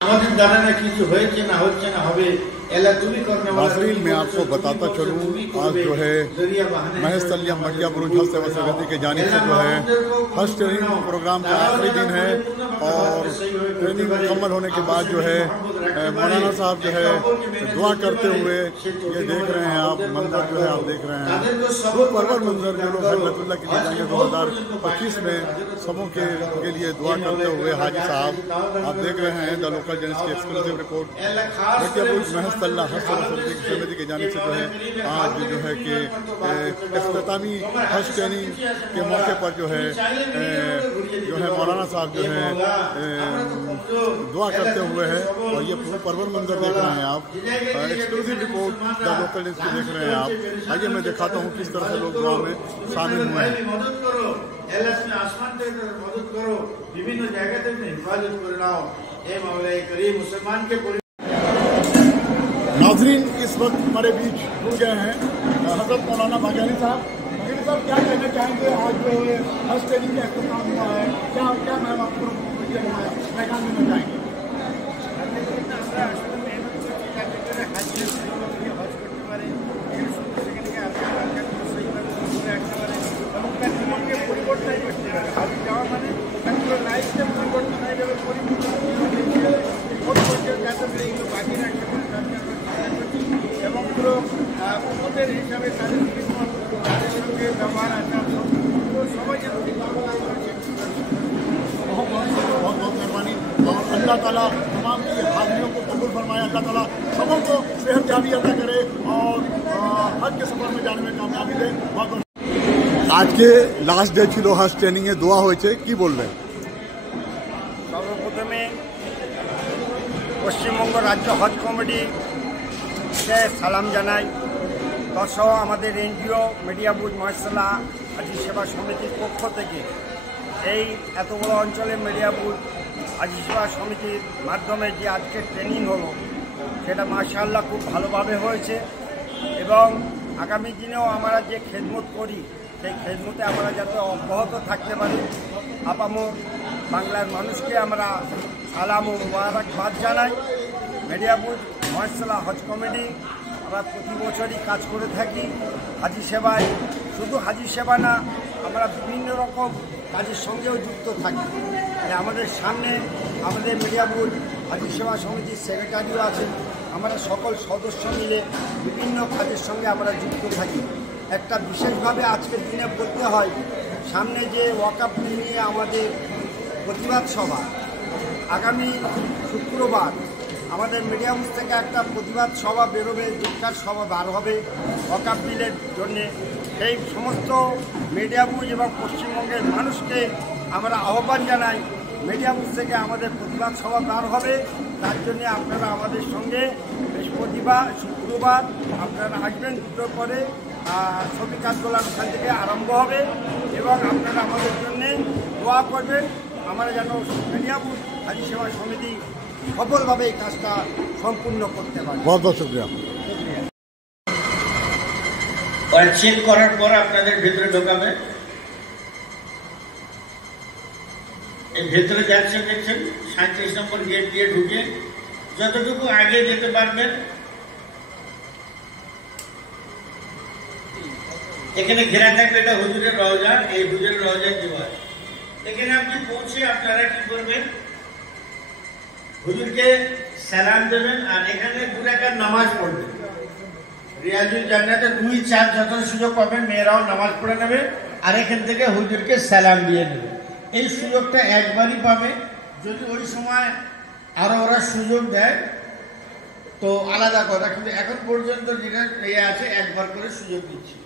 नाज़रीन, मैं आपको बताता चलूँ, आज जो है महज तलिया मटिया बुरुज हज सेवा समिति की जानिब से जो है फर्स्ट ट्रेनिंग प्रोग्राम का आखिरी दिन है और ट्रेनिंग मुकम्मल होने के बाद जो है मौलाना साहब जो है दुआ करते हुए ये देख रहे हैं आप मंजर जो है आप देख रहे हैं वो परवर मंजर जो लोग रहमतुल्लाह के लिए जाएंगे 2025 में सबों के लिए दुआ करते हुए हाजी साहब आप देख रहे हैं द लोकल जर्नलिस्ट की एक्सक्लूसिव रिपोर्ट महज तल्ला हज समिति की जानिब से जो है आज जो है कि इख्तितामी हज ट्रेनिंग के मौके पर जो है मौलाना साहब जो है दुआ करते हुए हैं और ये परवर मंजर देख रहे हैं आप exclusive report the local news की देख रहे हैं आप। आइए मैं दिखाता हूँ किस तरह से लोग दुआ में शामिल हुए हैं। नाज़रीन, इस वक्त हमारे बीच जुड़ गए हैं हज़रत मौलाना भाग्यानी साहब। क्या कहना चाहेंगे, आज जो हज ट्रेनिंग का इख्तिताम हुआ है, क्या मैम आपको पैगाम देना चाहेंगे? এবং পুরো উন্নতের হিসাবে তাদের সঙ্গে ব্যবহার আচার সবাই যেন बहुत मेहरबानी और अल्लाह ताला तमाम की हाजिरियों को कबूल फरमाए। अल्लाह ताला सबों को सेहत याबी अता करे और हज के सफर में जाने में कामयाबी दे। आज के लास्ट डे ছিল হজ ট্রেনিং এ দোয়া হয়েছে, কি বলবেন? সর্বপ্রথমে পশ্চিমবঙ্গ রাজ্য হজ কমিটি সালাম জানাই। তৎসহ আমাদের এনজিও মিডিয়াবুজ মহাসলা হাজি সেবা সমিতির পক্ষ থেকে এই এত বড় অঞ্চলে মিডিয়াবুজ হাজি সেবা সমিতির মাধ্যমে যে আজকে ট্রেনিং হলো সেটা মাশাআল্লাহ খুব ভালোভাবে হয়েছে এবং আগামী দিনেও আমরা যে খেদমত করি সেই খেদমতে আমরা যাতে অব্যাহত থাকতে পারি। আপামর বাংলার মানুষকে আমরা সালাম ও মুবারকবাদ জানাই। মিডিয়াবুজ মহাসলা হজ কমিটি আমরা প্রতি বছরই কাজ করে থাকি হাজি সেবায়। শুধু হাজি সেবা না, আমরা বিভিন্ন রকম কাজের সঙ্গেও যুক্ত থাকি। আমাদের সামনে আমাদের মিডিয়াবুজ হাজি সেবা সমিতির সেক্রেটারিও আছেন। আমরা সকল সদস্য মিলে বিভিন্ন কাজের সঙ্গে আমরা যুক্ত থাকি। একটা বিশেষভাবে আজকের দিনে বলতে হয়, সামনে যে ওয়াকফ নিয়ে আমাদের প্রতিবাদ সভা আগামী শুক্রবার আমাদের মিডিয়াবুজ থেকে একটা প্রতিবাদ সভা বেরোবে, জোরদার সভা বার হবে ওয়াকফ বিলের জন্যে। সেই সমস্ত মিডিয়াবুজ এবং পশ্চিমবঙ্গের মানুষকে আমরা আহ্বান জানাই, মিডিয়াবুজ থেকে আমাদের প্রতিবাদ সভা বার হবে। তার জন্যে আপনারা আমাদের সঙ্গে বৃহস্পতিবার শুক্রবার আপনারা আসবেন, দুটোর পরে ছবি কাজগুলো ওখান থেকে আরম্ভ হবে এবং আপনারা আমাদের জন্যে দোয়া করবেন। আমরা যেন মিডিয়াবুজ হাজি সেবা সমিতি সফলভাবে এই কাজটা সম্পূর্ণ করতে পারি। बहुत बहुत शुक्रिया। और চেক করার পর আপনাদের ভিতরে ঢোকাবে। এই ভিতরে যাচ্ছেন, দেখছেন 37 নম্বর গেট দিয়ে ঢুকে যতটুকু আগে যেতে পারবেন। এখানে ঘেরা থাকবে, এটা হুজুরের রওজা। এই হুজুরের রওজার দিওয়ার। এখানে আপনি পৌঁছে আপনারা কি করবেন, হুজুরকে সালাম দেবেন আর এখানে 2 রাকাত নামাজ পড়বেন। রিয়াজুল জান্নাতে 2-4 যত সুযোগ পাবেন মেয়েরাও নামাজ পড়ে নেবে আর এখান থেকে হুজুরকে সালাম দিয়ে নেবে। এই সুযোগটা একবারই পাবে। যদি ওই সময় আরো ওরা সুযোগ দেয় তো আলাদা কথা, কিন্তু এখন পর্যন্ত যেটা আছে একবার করে সুযোগ দিচ্ছি।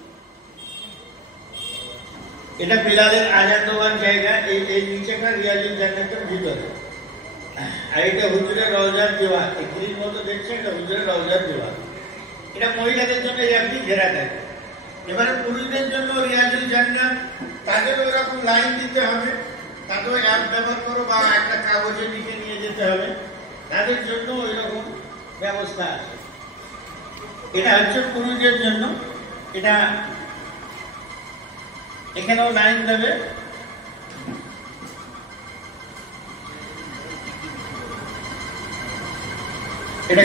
এটা বিলালের আজান দেওয়ার জায়গা। এই নিচেকার রিয়াজুল জান্নাতের ভিতরে, আর এটা হুজুরের রওজার দেওয়া। এগুলির মতো দেখছে, এটা হুজুরের রওজার দেওয়া। এটা মহিলাদের জন্য এই আপনি ঘেরা থাকে। এবারে পুরুষদের জন্য রিয়াজুল জান্নাত, তাদের ওই রকম লাইন দিতে হবে, তাদের অ্যাপ ব্যবহার করো বা একটা কাগজে লিখে নিয়ে যেতে হবে, তাদের জন্য ওই রকম ব্যবস্থা আছে। এটা হচ্ছে পুরুষদের জন্য। এটা এখানেও লাইন দেবে। এটা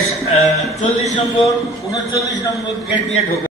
40 নম্বর 39 নম্বর গেট দিয়ে ঢোকা।